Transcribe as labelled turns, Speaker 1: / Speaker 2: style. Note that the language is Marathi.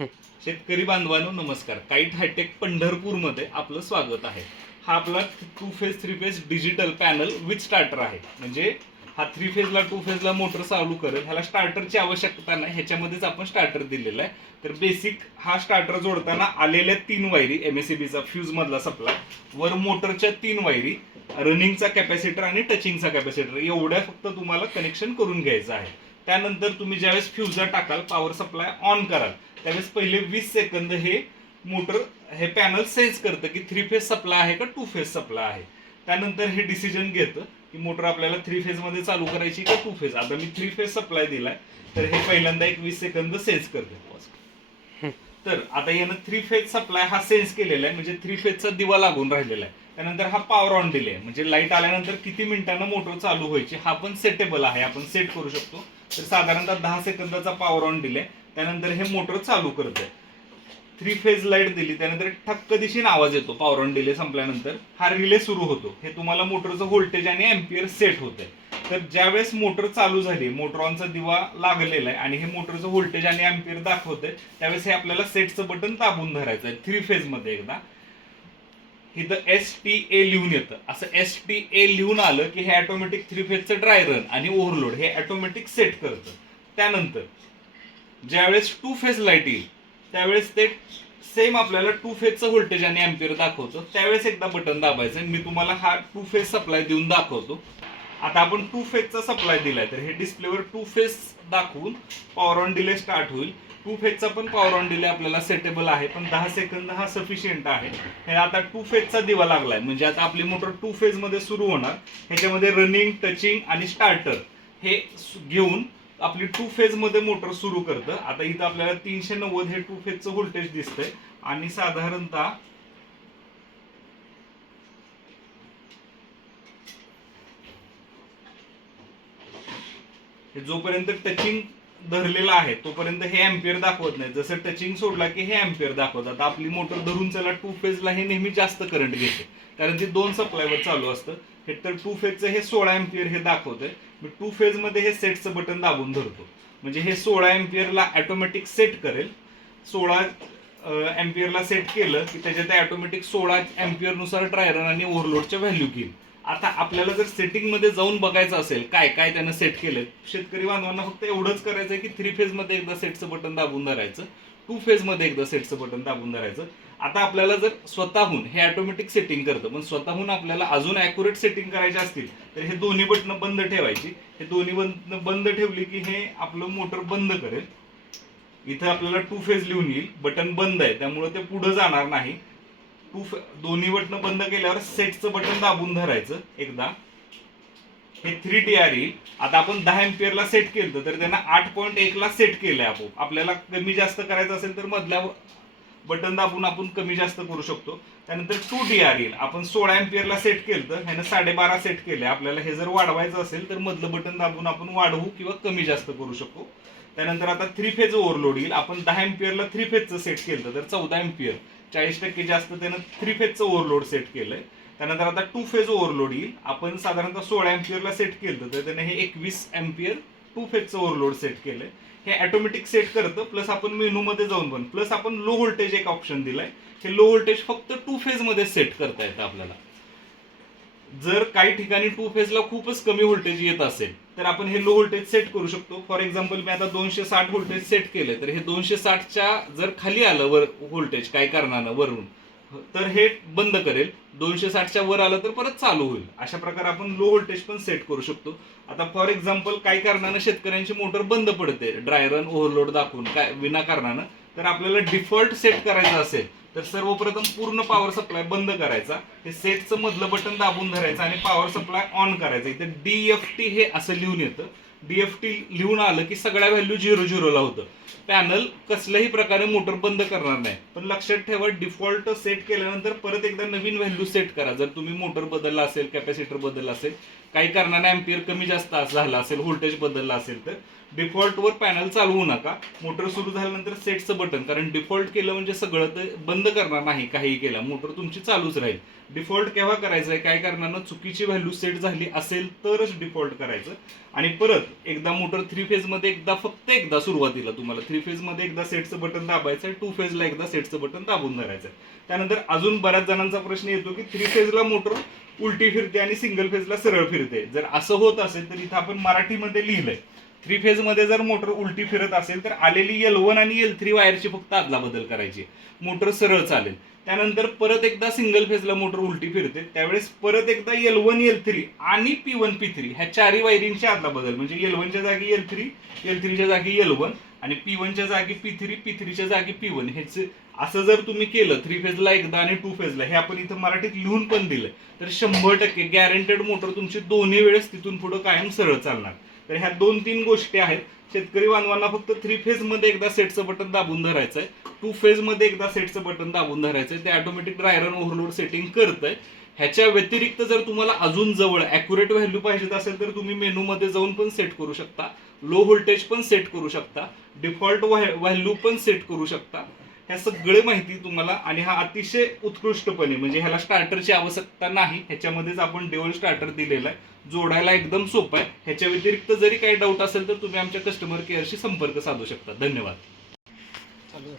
Speaker 1: शेतकरी बांधवांनो नमस्कार. काईट हायटेक पंढरपूरमध्ये आपलं स्वागत आहे. हा आपला two phase three phase digital panel with starter आहे. म्हणजे हा थ्री फेजला टू फेजला मोटर चालू करेल. ह्याला स्टार्टरची आवश्यकता नाही. ह्याच्यामध्येच आपण स्टार्टर दिलेला आहे. तर बेसिक हा स्टार्टर जोडताना आलेल्या तीन वायरी एम एस चा फ्यूज मधला सप्लाय वर मोटरच्या तीन वायरी रनिंगचा कॅपॅसिटर आणि टचिंगचा कॅपॅसिटर एवढ्या फक्त तुम्हाला कनेक्शन करून घ्यायचं आहे. त्यानंतर तुम्ही ज्यावेळेस फ्युजर टाकाल पॉवर सप्लाय ऑन कराल त्यावेळेस पहिले वीस सेकंद हे मोटर हे पॅनल सेन्स करतं की थ्री फेज सप्लाय आहे का टू फेज सप्लाय आहे. त्यानंतर हे डिसिजन घेतं की मोटर आपल्याला थ्री फेजमध्ये चालू करायची का टू फेज आता मी थ्री फेज सप्लाय दिलाय तर हे पहिल्यांदा एक वीस सेकंद सेन्स करते. तर आता यानं थ्री फेज सप्लाय हा सेन्स केलेला आहे म्हणजे थ्री फेजचा दिवा लागून राहिलेला आहे. त्यानंतर हा पॉवर ऑन डिले म्हणजे लाइट आल्यानंतर किती मिनिटांना मोटर चालू व्हायची हा पण सेटेबल आहे. आपण सेट करू शकतो. तर साधारणतः दहा सेकंदाचा पॉवर ऑन डिले त्यानंतर हे मोटर चालू करते थ्री फेज लाइट दिली त्यानंतर ठक्क दिशेने आवाज येतो पॉवर ऑन डिले संपल्यानंतर. हा रिले सुरू होतो. हे तुम्हाला मोटरचं व्होल्टेज आणि एम्पियर सेट होते तर ज्यावेळेस मोटर चालू झाली मोटर ऑनचा दिवा लागलेला आहे आणि हे मोटरचं व्होल्टेज आणि एम्पियर दाखवतंय त्यावेळेस हे आपल्याला सेटचं बटन दाबून धरायचं आहे थ्री फेजमध्ये एकदा. इथं एस टी ए लिहून येतं. असं एस टी ए लिहून आलं की हे ऑटोमॅटिक थ्री फेजचं ड्राय रन आणि ओव्हरलोड हे ऑटोमॅटिक सेट करतं. त्यानंतर ज्यावेळेस टू फेज लाइट येईल त्यावेळेस ते सेम आपल्याला टू फेजचं व्होल्टेज आणि एम्पियर दाखवतं. त्यावेळेस एकदा बटन दाबायचं मी तुम्हाला हा टू फेज सप्लाय देऊन दाखवतो. आता आपण टू फेजचा सप्लाय दिलाय तर हे डिस्प्लेवर टू फेज दाखवून पॉवर ऑन डिले स्टार्ट होईल. टू फेजचा पण पॉवर ऑन डिले आपल्याला सेटेबल आहे पण दहा सेकंद हा सफिशियंट आहे. हे आता टू फेजचा दिवा लागलाय. म्हणजे आता आपली मोटर टू फेजमध्ये सुरू होणार. ह्याच्यामध्ये रनिंग टचिंग आणि स्टार्टर हे घेऊन आपली टू फेजमध्ये मोटर सुरू करतं. आता इथं आपल्याला तीनशे नव्वद हे टू फेजचं व्होल्टेज दिसतंय. आणि साधारणतः हे जोपर्यंत टचिंग धरलेला आहे तोपर्यंत हे अँपियर दाखवत नाही. जसं टचिंग सोडला की हे अँपियर दाखवतात आता आपली मोटर धरून चला टू फेजला हे नेहमी जास्त करंट घेते. कारण ते दोन सप्लायवर चालू असतं. हे तर टू फेजचं हे सोळा अँपियर हे दाखवतंय. मी टू फेजमध्ये हे सेटचं बटन दाबून धरतो. म्हणजे हे सोळा अँपियरला ऑटोमॅटिक सेट करेल. सोळा अँपियरला सेट केलं की त्याच्यात ऑटोमॅटिक सोळा अँपियरनुसार ट्रायरन आणि ओव्हरलोडच्या व्हॅल्यू घेईल. आता आपल्याला जर सेटिंगमध्ये जाऊन बघायचं असेल काय काय त्यानं सेट केलं शेतकरी बांधवांना फक्त एवढंच करायचं की थ्री फेजमध्ये एकदा सेटचं बटन दाबून धरायचं. टू फेजमध्ये एकदा सेटचं बटन दाबून धरायचं. आता आपल्याला जर स्वतःहून हे ऑटोमॅटिक सेटिंग करतं पण स्वतःहून आपल्याला अजून अॅक्युरेट सेटिंग करायचे असतील तर हे दोन्ही बटन बंद ठेवायची. हे दोन्ही बंद बंद ठेवली की हे आपलं मोटर बंद करेल. इथं आपल्याला टू फेज लिहून येईल. बटन बंद आहे त्यामुळे ते पुढे जाणार नाही. टू दोन्ही बटन बंद केल्यावर सेटचं बटन दाबून धरायचं एकदा. हे थ्री टी आर येईल. आता आपण दहा एम्पियरला सेट केलं तर त्यांना आठ पॉईंट एकला सेट केलंय आपोआप. आपल्याला कमी जास्त करायचं असेल तर मधल्या बटन दाबून आपण कमी जास्त करू शकतो. त्यानंतर टू डी आर येईल. आपण सोळा एम्पियरला सेट केलं तर ह्यानं साडेबारा सेट केलं आपल्याला हे जर वाढवायचं असेल तर मधलं बटन दाबून आपण वाढवू किंवा कमी जास्त करू शकतो. त्यानंतर आता थ्री फेज ओव्हरलोड येईल. आपण दहा एम्पियरला थ्री फेजचं सेट केलं तर चौदा एम्पियर चाळीस टक्के जास्त त्यानं थ्री फेजचं ओव्हरलोड सेट केलंय. त्यानंतर आता टू फेज ओव्हरलोड येईल. आपण साधारणतः सोळा एम्पियरला सेट केलं तर त्याने हे एकवीस एम्पियर टू फेजचं ओव्हरलोड सेट केलंय. हे ऑटोमॅटिक सेट करतं प्लस आपण मेनू मध्ये जाऊन पण प्लस आपण लो व्होल्टेज एक ऑप्शन दिलाय. हे लो व्होल्टेज फक्त टू फेजमध्ये सेट करता येतं आपल्याला. जर काही ठिकाणी टू फेजला खूपच कमी व्होल्टेज येत असेल तर आपण हे लो व्होल्टेज सेट करू शकतो. फॉर एक्झाम्पल मी आता दोनशे साठ व्होल्टेज सेट केले तर हे दोनशे साठच्या जर खाली आलं वर व्होल्टेज काय कारणानं? वरून. तर हे बंद करेल. दोनशे साठच्या वर आलं तर परत चालू होईल. अशा प्रकारे आपण लो व्होल्टेज पण सेट करू शकतो. आता फॉर एक्झाम्पल काय कारणानं शेतकऱ्यांची मोटर बंद पडते? ड्रायरन ओव्हरलोड दाखवून काय विनाकारणानं. तर आपल्याला डिफॉल्ट सेट करायचं असेल तर सर्वप्रथम पूर्ण पॉवर सप्लाय बंद करायचा. हे सेटचं मधलं बटन दाबून धरायचं आणि पॉवर सप्लाय ऑन करायचं. इथे डीएफटी हे असं लिहून येतं. डीएफटी लिहून आलं की सगळ्या व्हॅल्यू झिरो झिरोला होतं. पॅनल कसल्याही प्रकारे मोटर बंद करणार नाही. पण लक्षात ठेवा डिफॉल्ट सेट केल्यानंतर परत एकदा नवीन व्हॅल्यू सेट करा. जर तुम्ही मोटर बदलला असेल कॅपॅसिटर बदलला असेल काही कारणाने अँपियर कमी जास्त झाला असेल व्होल्टेज बदलला असेल तर डिफॉल्टवर पॅनल चालवू नका. मोटर सुरू झाल्यानंतर सेटचं बटन कारण डिफॉल्ट केलं म्हणजे सगळं तर बंद करणार नाही काही केलं. मोटर तुमची चालूच राहील. डिफॉल्ट केव्हा करायचं आहे? काय कारणानं? चुकीची व्हॅल्यू सेट झाली असेल तरच डिफॉल्ट करायचं. आणि परत एकदा मोटर थ्री फेजमध्ये एकदा फक्त एकदा सुरुवातीला तुम्हाला थ्री फेजमध्ये एकदा सेटचं बटन दाबायचं आहे टू फेजला एकदा सेटचं बटन दाबून धरायचं आहे. त्यानंतर अजून बऱ्याच जणांचा प्रश्न येतो की थ्री फेजला मोटर उलटी फिरते आणि सिंगल फेजला सरळ फिरते. जर असं होत असेल तर इथं आपण मराठीमध्ये लिहिलंय. थ्री फेजमध्ये जर मोटर उलटी फिरत असेल तर आलेली एल वन आणि एल थ्री वायरची फक्त आदला बदल करायची. मोटर सरळ चालेल. त्यानंतर परत एकदा सिंगल फेजला मोटर उलटी फिरते. त्यावेळेस परत एकदा एल वन एल थ्री आणि पी वन पी थ्री ह्या चारही वायरिंगच्या आदला बदल. म्हणजे एल वनच्या जागी एल थ्री एल थ्रीच्या जागी एल वन आणि पी वनच्या जागी पी थ्री पी थ्रीच्या जागी पी वन हेच असं जर तुम्ही केलं थ्री फेजला एकदा आणि टू फेजला हे आपण इथं मराठीत लिहून पण दिलं तर शंभर टक्के गॅरंटेड मोटर तुमची दोन्ही वेळेस तिथून पुढे कायम सरळ चालणार. तर ह्या दोन तीन गोष्टी आहेत. शेतकरी बांधवांना फक्त थ्री फेजमध्ये एकदा सेटचं बटन दाबून धरायचं आहे टू फेजमध्ये एकदा सेटचं बटन दाबून धरायचं आहे ते ऑटोमॅटिक ड्रायरन ओव्हरलोड सेटिंग करतंय. ह्याच्या व्यतिरिक्त जर तुम्हाला अजून जवळ ॲक्युरेट व्हॅल्यू पाहिजेत असेल तर तुम्ही मेनूमध्ये जाऊन पण सेट करू शकता. लो व्होल्टेज पण सेट करू शकता. डिफॉल्ट व्हॅल्यू पण सेट करू शकता. ह्या सगळे माहिती तुम्हाला आणि हा अतिशय उत्कृष्टपणे म्हणजे ह्याला स्टार्टरची आवश्यकता नाही. ह्याच्यामध्येच आपण डेवल स्टार्टर दिलेला आहे. जोडायला एकदम सोपं आहे. ह्याच्या व्यतिरिक्त जरी काही डाऊट असेल तर तुम्ही आमच्या कस्टमर केअरशी संपर्क साधू शकता. धन्यवाद.
Speaker 2: चालू